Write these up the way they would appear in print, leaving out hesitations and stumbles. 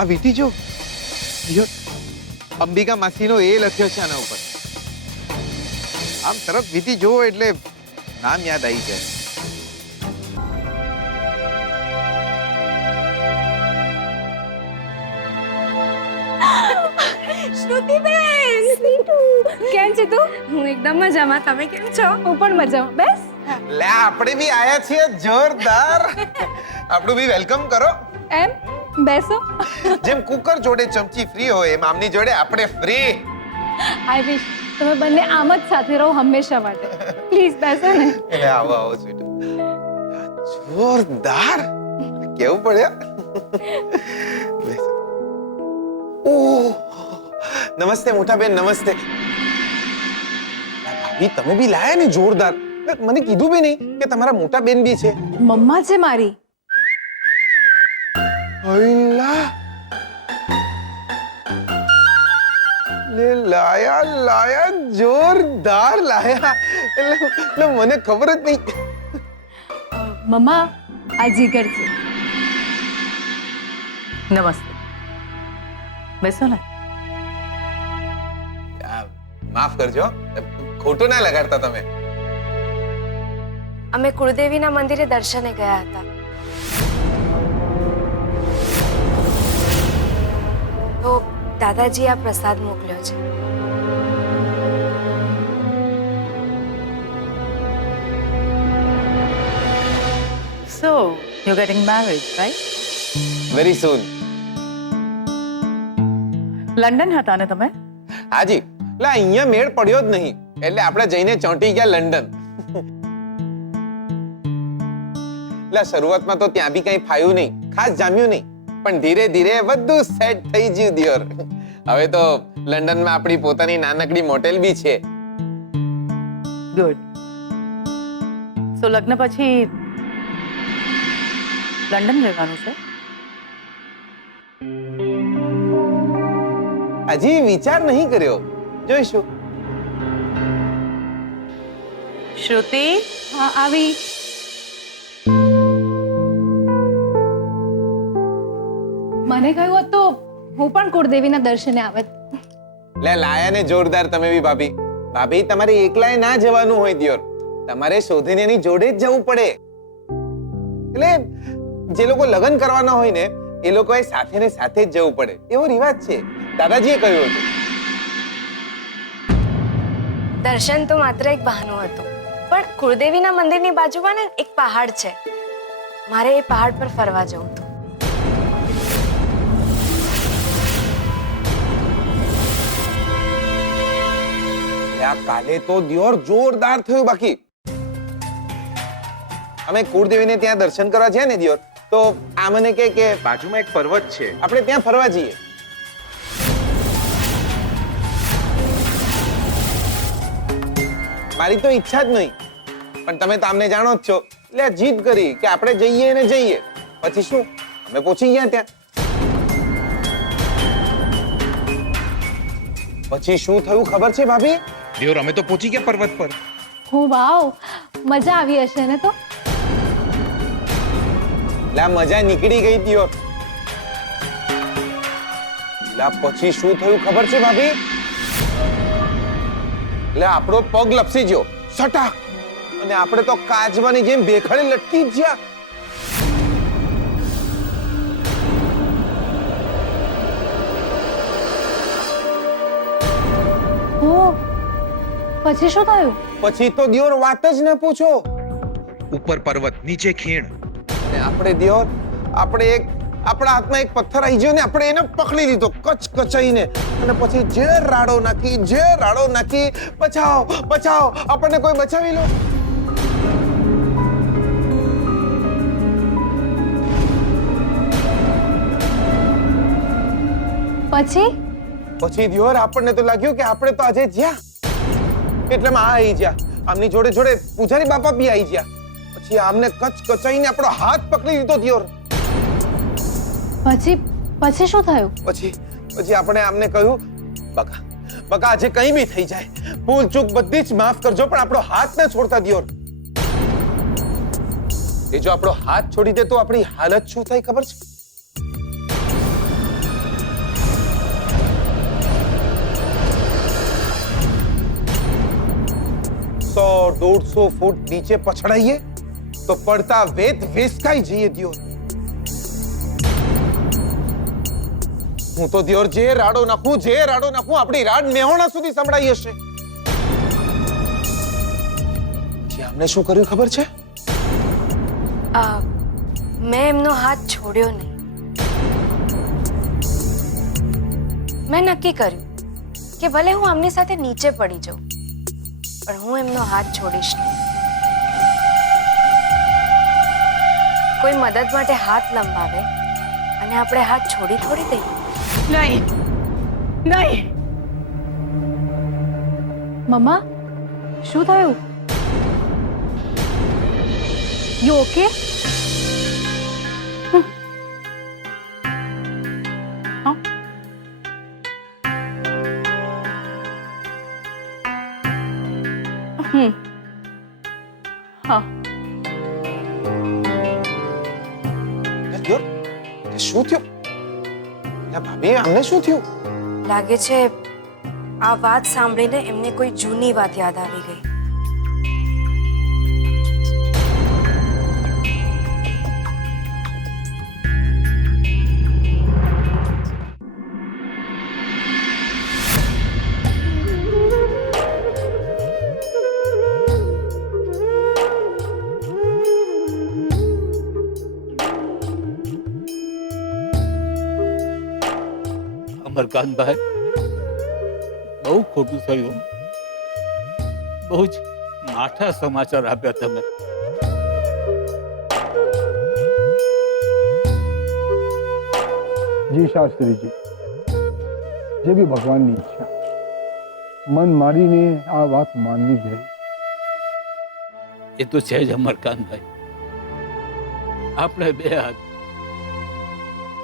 આ વીટી જો દિયોર, અંબિકા માસીનો એ લખ્યો છે આના ઉપર. આમ તરત વીટી જો એટલે નામ યાદ આવી જાય. શ્રુતિબેન, કેમ છે તું? હું એકદમ મજામાં. તમે કેમ છો? હું પણ મજામાં. બેસ. લે આપણે બી આયા છીએ જોરદાર. આપણું બી વેલકમ કરો. એમ બેસો. જેમ કુકર જોડે ચમચી ફ્રી હોય એમ આમની જોડે આપણે ફ્રી. આઈ વિશ તમે બંને આમ જ સાથે રહો હંમેશા માટે. પ્લીઝ બેસો ને. એટલે આવો આવો સ્વીટ. જોરદાર કેવું પડ્યા. બેસો. ઓહ નમસ્તે મોટા બેન, નમસ્તે. ભાભી તમે બી લાયા ને જોરદાર. મને કીધું બી નહીં કે તમારા મોટા બેન બી છે. મમ્મા છે મારી. અલ્લા લે લાયા લાયા જોરદાર લાયા. એટલે મને ખબર જ નહીં. મમ્મા આ જીગર છે. નમસ્તે, બેસો ને. માફ કરજો, ખોટું ના લગાડતા તમે. અમે કુળદેવીના મંદિરે દર્શને ગયા હતા. તો દાદાજી આ પ્રસાદ મોકલ્યો છે. So, you're getting married, right? Very soon. London હતા ને તમે? હાજી, એટલે અહીંયા મેળ પડ્યો જ નહીં એટલે આપણે જઈને ચોંટી ગયા લંડન. એટલે શરૂઆતમાં તો ત્યાં બી કઈ ફાયું નહીં, ખાસ જામ્યું નહીં, પણ ધીરે ધીરે બધું સેટ થઈ ગયું દિયોર. હવે તો લંડનમાં આપણી પોતાની નાનકડી મોટેલ બી છે. ગુડ. સો લગ્ન પછી લંડન રહેવાનું છે? હજી વિચાર નહીં કર્યો, જોઈશું. શ્રુતિ, હા આવી. મને કહ્યું હોત તો હું પણ કુળદેવીના દર્શને આવત. લે લાયા ને જોરદાર તમે બી ભાભી. ભાભી તમારે એકલાએ ના જવાનું હોય દિયોર, તમારે શોધીને એની જોડે જ જવું પડે. એટલે જે લોકો લગ્ન કરવાના હોય ને એ લોકોએ સાથે ને સાથે જ જવું પડે, એવો રિવાજ છે. દાદાજીએ કહ્યું હતું. દર્શન તો માત્ર એક બહાનું હતું, પણ કુળદેવીના મંદિરની બાજુમાં ને એક પહાડ છે. મારે એ પહાડ પર ફરવા જવું હતું. આ કાલે તો દિયોર જોરદાર થયું. બાકી અમે કુળદેવીને ત્યાં દર્શન કરવા છે ને દિયોર, તો આ મને કહે કે બાજુમાં એક પર્વત છે, આપણે ત્યાં ફરવા જઈએ. મારી તો ઈચ્છા જ નહીં, પણ તમે તો આમને જાણો જ છો એટલે આ જીદ કરી કે આપણે જઈએ ને જઈએ. પછી શું, અમે પહોંચી ગયા ત્યાં. પછી શું થયું ખબર છે ભાભી? દેવર અમે તો પહોંચી ગયા પર્વત પર. ઓ વાવ, મજા આવી હશે ને? તો લા મજા નીકળી ગઈ દિયોર. લા પછી શું થયું ખબર છે ભાભી? લે આપણો પગ લપસી ગયો સટાક, અને આપણે તો કાચવાની જેમ ભેખડે લટકી જ ગયા. ઓ પછી શું થયું? પછી તો દિયોર વાત જ ન પૂછો. ઉપર પર્વત, નીચે ખીણ. અને આપણે દિયોર, આપણે એક આપણા હાથમાં એક પથ્થર આવી ગયો ને આપણે એને પકડી લીધો કચ કચાઈને, અને પછી જે રાડો નાખી બચાવ બચાવ, આપણને કોઈ બચાવી લો. પછી દિયોર આપણને તો લાગ્યું કે આપણે તો આજે જ્યાં, એટલેમાં આ આવી ગયા. આમની જોડે જોડે પૂજારી બાપા બી આવી ગયા. પછી આમને કચ કચાઈને આપણો હાથ પકડી લીધો દિયોર. પછી શું થયું? પછી આપણે આમને કહ્યું, બકા આજે કંઈ બી થઈ જાય, ભૂલ ચૂક બધી જ માફ કરજો, પણ આપણો હાથ ન છોડતા દિયોર. એ જો આપણો હાથ છોડી દે તો આપણી હાલત શું થાય ખબર છે? 100-150 ફૂટ નીચે પછડાઈએ તો પડતા વેત વેસકાઈ જઈએ દિયોર. હું તો દિયોર જે રાડો નાખું આપણી રાડ મેહોણા સુધી સંભળાઈ હશે. અમને શું કર્યું ખબર છે? મેં એમનો હાથ છોડ્યો નહીં. મેં નક્કી કર્યું કે ભલે હું આમની સાથે નીચે પડી જાઉં પણ હું એમનો હાથ છોડીશ નહીં. કોઈ મદદ માટે હાથ લંબાવે અને આપણે હાથ છોડી થોડી દઈએ. નહીં નહીં મમ્મા શું થયું? You okay? હા દિયોર, શું થયું? ભાભી અમને શું થયું? લાગે છે આ વાત સાંભળીને એમને કોઈ જૂની વાત યાદ આવી ગઈ. અમરકાંતભાઈ, બહુ ખોટું થયું. બહુ જ માઠા સમાચાર આપ્યા તમે. જી શાસ્ત્રીજી, જે બી ભગવાનની ઈચ્છા, મન મારીને આ વાત માનવી જ રહી. એ તો છે જ અમરકાંતભાઈ. આપણે બે હાથ,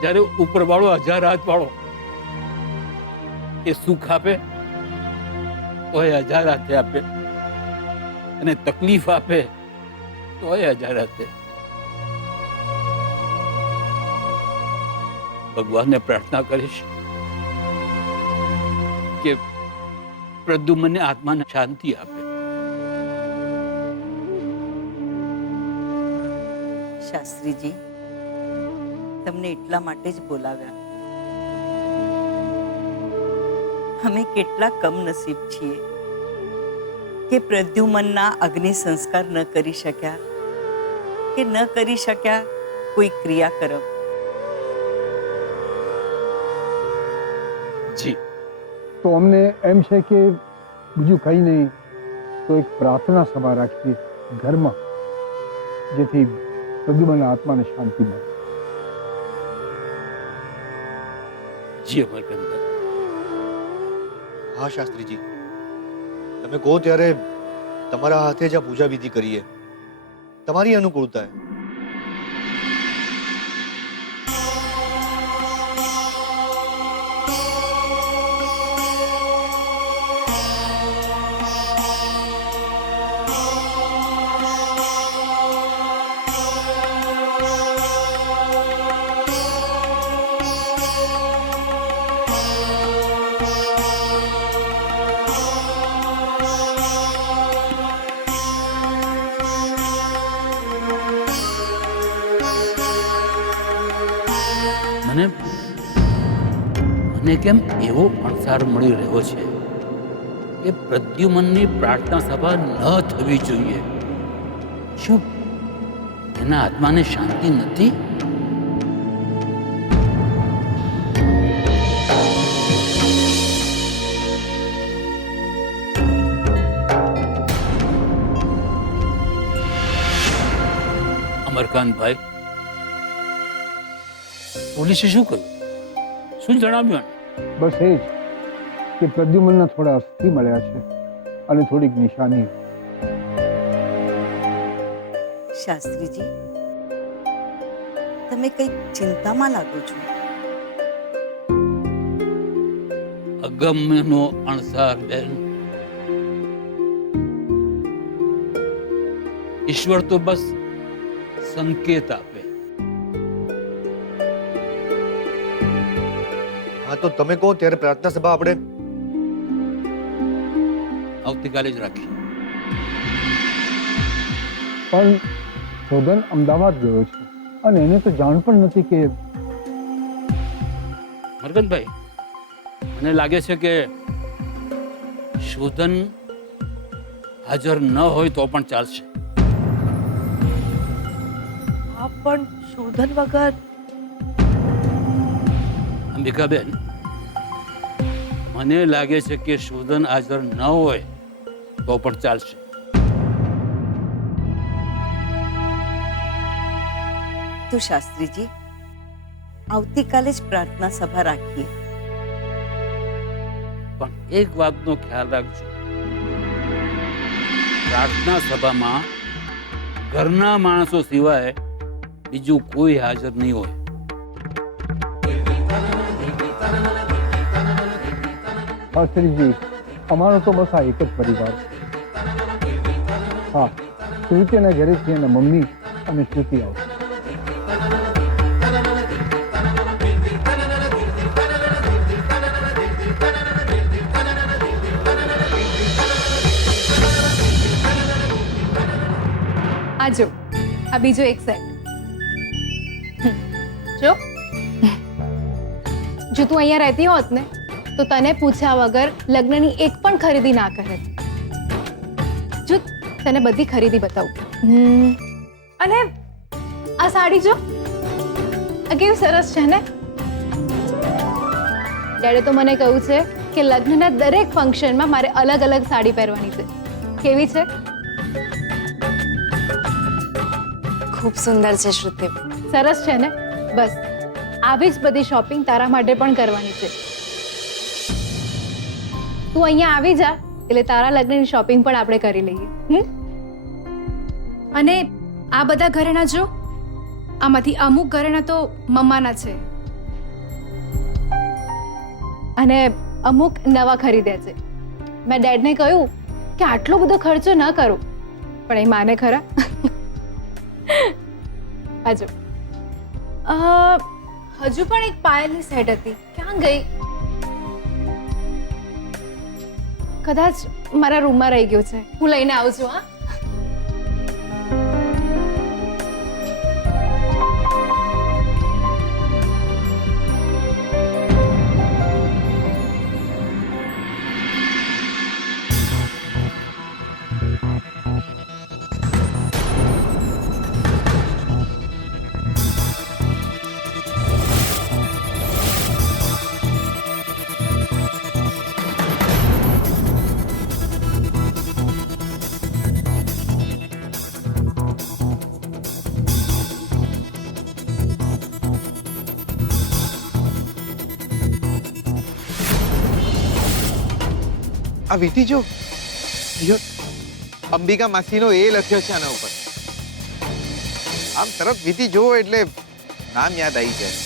જ્યારે ઉપરવાળો 1000 હાથ વાળો એ સુખ આપે તો એ 1000 હાથે આપે, અને તકલીફ આપે તો એ 1000 હાથે. ભગવાનને પ્રાર્થના કરીશ કે પ્રદ્યુમ્નને આત્માને શાંતિ આપે. શાસ્ત્રીજી, તમને એટલા માટે જ બોલાવ્યા. અમે કેટલા કમનસીબ છીએ કે પ્રદ્યુમ્નના અગ્નિ સંસ્કાર ન કરી શક્યા કે ન કરી શક્યા કોઈ ક્રિયાકર્મ. જી, તો અમને એમ છે કે બીજું કંઈ નહીં તો એક પ્રાર્થના સભા રાખીએ ઘરમાં, જેથી પ્રદ્યુમ્નના આત્માને શાંતિ મળે. જી અમરકાંતભાઈ. હા શાસ્ત્રીજી, તમે કહો ત્યારે તમારા હાથે જ આ પૂજા વિધિ કરીએ, તમારી અનુકૂળતા. મને કેમ એવો અણસાર મળી રહ્યો છે કે પ્રદ્યુમ્નની પ્રાર્થના સભા ન થવી જોઈએ. શું એના આત્માને શાંતિ નથી? અમરકાંતભાઈ, પોલીસે શું કર્યું? શું જણાવ્યું? બસ એ જ કે પ્રદ્યુમ્નના થોડા અસ્થિ મળ્યા છે અને થોડીક નિશાની. શાસ્ત્રીજી, તમે કંઈક ચિંતામાં લાગો છો. અગમ્યનો અણસાર બેન. ઈશ્વર તો બસ સંકેત આપે. હા, તો તમે કહો ત્યારે પ્રાર્થના સભા આપણે આવતીકાલે જ રાખીએ. પણ શોધન અમદાવાદ ગયો છે અને એને તો જાણ પણ નથી કે મરકનભાઈ, મને લાગે છે કે શોધન હાજર ન હોય તો પણ ચાલશે. આ પણ શોધન વગર અંબિકાબેન, મને લાગે છે કે શોધન હાજર ન હોય તો પણ ચાલશે. તો શાસ્ત્રીજી, આવતીકાલે જ પ્રાર્થના સભા રાખીએ. પણ એક વાતનો ખ્યાલ રાખજો, પ્રાર્થના સભામાં ઘરના માણસો સિવાય બીજું કોઈ હાજર નહીં હોય. શાસ્ત્રીજી, અમારો તો બસ આ એક જ પરિવાર છે. હા, શ્રુતિના ઘરેથી એના મમ્મી અને શ્રુતિ આવશે. આ જો, આ બીજો એક સેટ. જો જો તું અહીંયા રહેતી હોત ને તો તને પૂછ્યા વગર લગ્નની એક પણ ખરીદી ના કરે. જો તને બધી ખરીદી બતાવું. અને આ સાડી જો, આ કેવી સરસ છે ને. ડેડે તો મને કહ્યું છે કે લગ્નના દરેક ફંક્શનમાં મારે અલગ અલગ સાડી પહેરવાની છે. કેવી છે? ખૂબ સુંદર છે શ્રુતિ. સરસ છે ને. બસ આવી જ બધી શોપિંગ તારા માટે પણ કરવાની છે. તું અહીંયા આવી જા એટલે તારા લગ્નની શોપિંગ પણ આપણે કરી લઈએ. અને આ બધા ઘરેણા જો, આમાંથી અમુક ઘરેણા તો મમ્માના છે અને અમુક નવા ખરીદ્યા છે. મેં ડેડને કહ્યું કે આટલો બધો ખર્ચો ન કરો, પણ એ માને ખરા. આજો, હજુ પણ એક પાયલની સેટ હતી, ક્યાં ગઈ? કદાચ મારા રૂમમાં રહી ગયું છે. હું લઈને આવું છું. હા, આ વીટી જો, અંબિકા માસીનો એ લખ્યો છે આના ઉપર. આમ તરત વીટી જોવો એટલે નામ યાદ આવી જાય.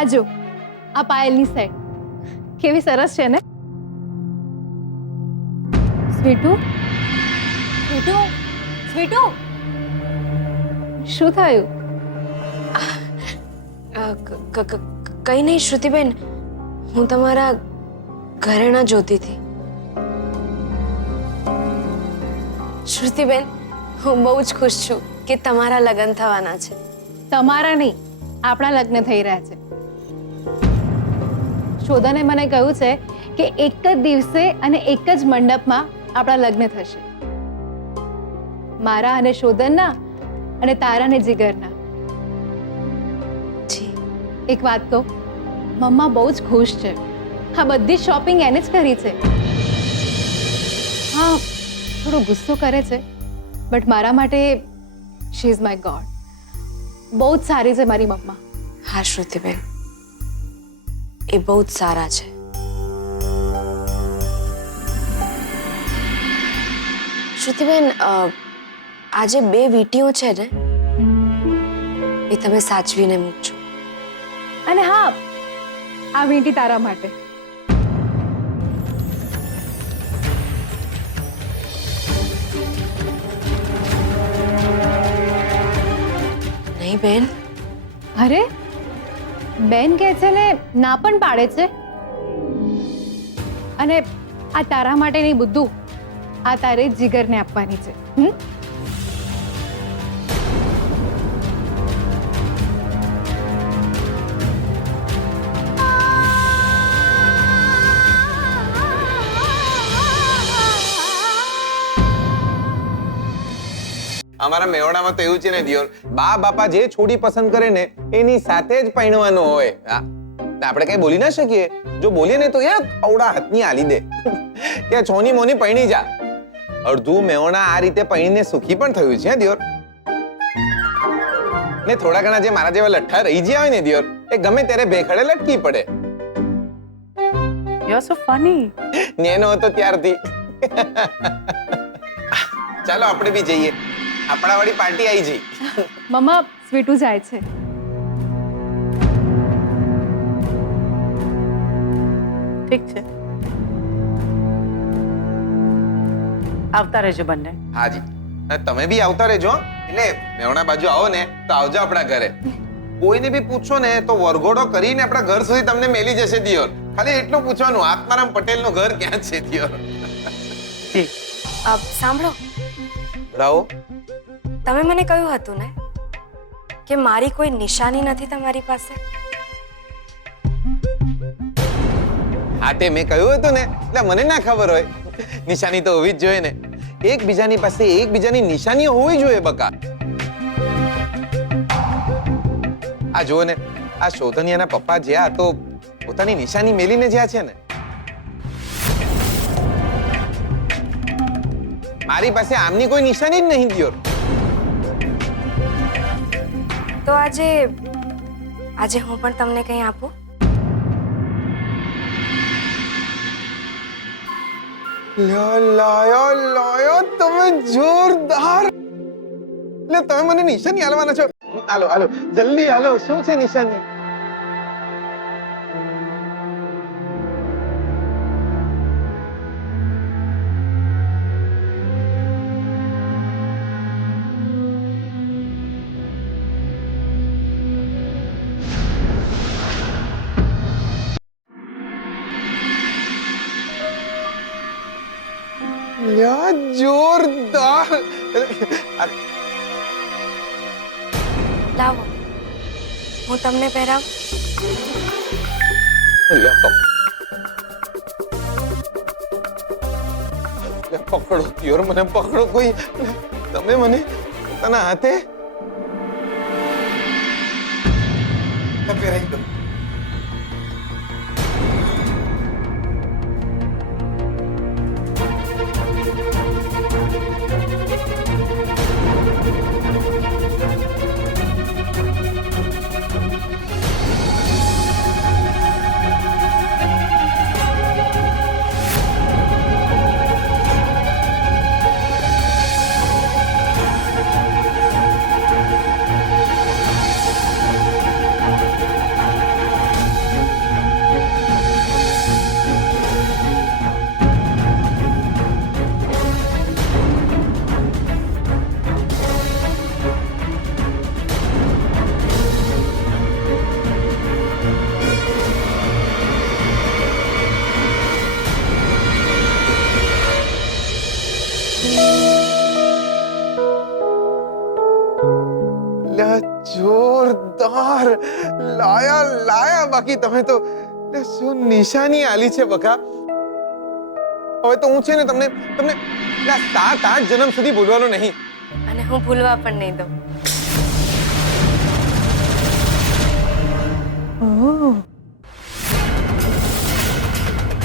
આજો, આ પાયલની સેટ કેવી સરસ છે ને. સ્વીટુ, સ્વીટુ, સ્વીટુ, શું થયું? કંઈ નહીં શ્રુતિબેન, હું તમારા ઘરેણા જોતી હતી. શ્રુતિબેન, હું બહુ જ ખુશ છું કે તમારા લગ્ન થવાના છે. તમારા નહીં, આપણા લગ્ન થઈ રહ્યા છે. શોધાને મને કહ્યું છે કે એક જ દિવસે અને એક જ મંડપમાં આપણા લગ્ન થશે. મારા અને શોધનના અને તારા અને જીગરના. જી. એક વાત કહું, મમ્મા બહુ જ ખુશ છે. આ બધી શોપિંગ એને જ કરી છે. હા, થોડો ગુસ્સો કરે છે, બટ મારા માટે શી ઇઝ માય ગોડ. બહુ જ સારી છે મારી મમ્મા. હા શ્રુતિબેન, એ બહુ જ સારા છે. શ્રુતિબેન, આ જે 2 વીંટીઓ છે ને, એ તમે સાચવીને મૂકજો. અને હા, આ વીંટી તારા માટે. નહીં બેન, અરે બેન કહે છે ને, ના પણ પાડે છે. અને આ તારા માટે નહીં બુદ્ધુ, આ તારે જીગરને આપવાની છે. અમારા મેવાડામાં તો એવું છે ને દિયોર, બા બાપા જે છોડી પસંદ કરે ને એની સાથે જ પરણવાનું હોય. હા, આપણે કઈ બોલી ના શકીએ. જો બોલીએ ને તો એ અવડા હાથની આલી દે કે છોની મોની પરણી જા. અડધું મેવાડા આ રીતે પરણીને સુખી પણ થયું છે દિયોર. ને થોડા ઘણા જે મારા જેવા લઠ્ઠા રહી ગયા હોય ને દિયોર, એ ગમે ત્યારે ભેખડે લટકી પડે. You are so funny. Nano હતો ત્યારથી. ચાલો આપણે બી જઈએ, આપણા વાળી પાર્ટી આવી જઈ. મમ્મા, સ્વીટુ જાય છે. ઠીક છે, આવતા રહેજો બંને. હાજી, તમે બી આવતા રહેજો. એટલે મેવણા બાજુ આવો ને તો આવજો આપણા ઘરે. કોઈને બી પૂછો ને તો વરઘોડો કરીને આપણા ઘર સુધી તમને મેલી જશે દિયોર. ખાલી એટલું પૂછવાનું, આત્મારામ પટેલનું ઘર ક્યાં છે દિયોર. ઠીક. સાંભળો, રાવો, તમે મને કહ્યું હતું ને કે મારી કોઈ નિશાની નથી તમારી પાસે. હા, તે મેં કહ્યું હતું ને, એટલે મને ના ખબર હોય. નિશાની તો હોવી જ જોઈએ ને. એકબીજાની પાસે એકબીજાની નિશાનીઓ હોવી જોઈએ બકા. આ જુઓ ને, આ શોધનિયાના પપ્પા જ્યાં તો પોતાની નિશાની મેલીને જ્યાં છે ને, મારી પાસે આમની કોઈ નિશાની જ નહીં દિયોર. તો આજે હું પણ તમને કંઈ આપું? લાયો તમે જોરદાર. એટલે તમે મને નિશાની આલવાના છો. હાલો હાલો જલ્દી હાલો. શું છે નિશાની? જોરદાર. લાવો, હું તમને પહેરાવું. પકડો યાર, મને પકડો કોઈ. તમે મને પોતાના હાથે પહેરાવી દો. જોરદાર. લાયા બાકી તમે તો શું નિશાની આલી છે બકા. હવે તો હું છે ને તમને 7-8 જન્મ સુધી ભૂલવાનો નહીં. અને હું ભૂલવા પણ નહીં દઉં.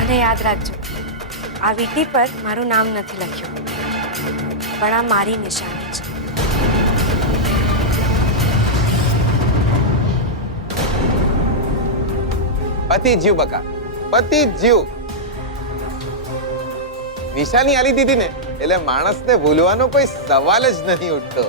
અને યાદ રાખજો, આ વીંટી પર મારું નામ નથી લખ્યું, પણ આ મારી નિશાની છે. પતિ જીવ બકા, પતિ જીવ. નિશાની આલી દીધી ને એટલે માણસને ભૂલવાનો કોઈ સવાલ જ નથી ઉઠતો.